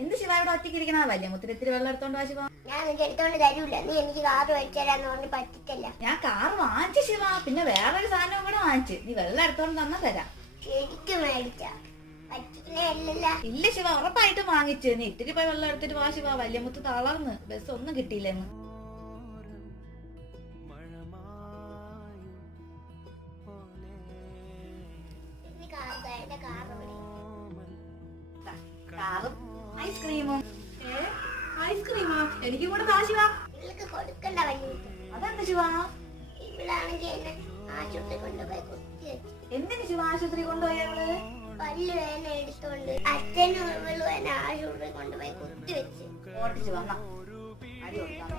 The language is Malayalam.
എന്ത് ശിവ ഇവിടെ ഒറ്റയ്ക്ക് ഇരിക്കണ വല്യ മുത്തിന് ഇത്തിരി വെള്ളം എടുത്തോണ്ട് വാ ശിവ. ഞാൻ നിനക്ക് എടുത്തോണ്ട് തരൂല, നീ എനിക്ക് കാറ് മേടിച്ചു തരാന്ന് പറഞ്ഞ് പറ്റിച്ചല്ല. ഞാൻ കാർ വാങ്ങിച്ചു ശിവ, പിന്നെ വേറൊരു സാധനവും കൂടെ വാങ്ങിച്ചു. നീ വെള്ളം എടുത്തോണ്ട് തന്നാ തരാം. ശരിക്കും മേടിച്ച പറ്റിക്കുന്നല്ല. ഇല്ല ശിവ, ഉറപ്പായിട്ടും വാങ്ങിച്ചു. നീ ഇത്തിരി പോയി വെള്ളം എടുത്തിട്ട് വാ ശിവ. വല്യ മുത്ത് തളർന്ന് ബസ് ഒന്നും കിട്ടിയില്ലെന്ന്. കാറും ഐസ്ക്രീമും. ഐസ്ക്രീമാ? എനിക്കും കൂടെ താ ശിവ. ഇവൾക്ക് കൊടുക്കണ്ട വലിയ. അതെന്ത് ശിവ? ഇവളാണെങ്കിൽ എന്നെ ആശുപത്രി കൊണ്ടുപോയി കുത്തി വെച്ചു. എന്തിനു ശിവ ആശുപത്രി കൊണ്ടുപോയി? അവള് പല്ല് വേദന എടുത്തോണ്ട് അച്ഛനും ഇവളും എന്നെ ആശുപത്രി കൊണ്ടുപോയി കുത്തി വെച്ച്. ഓടിച്ചു വന്ന അടി കൊടുക്കാം.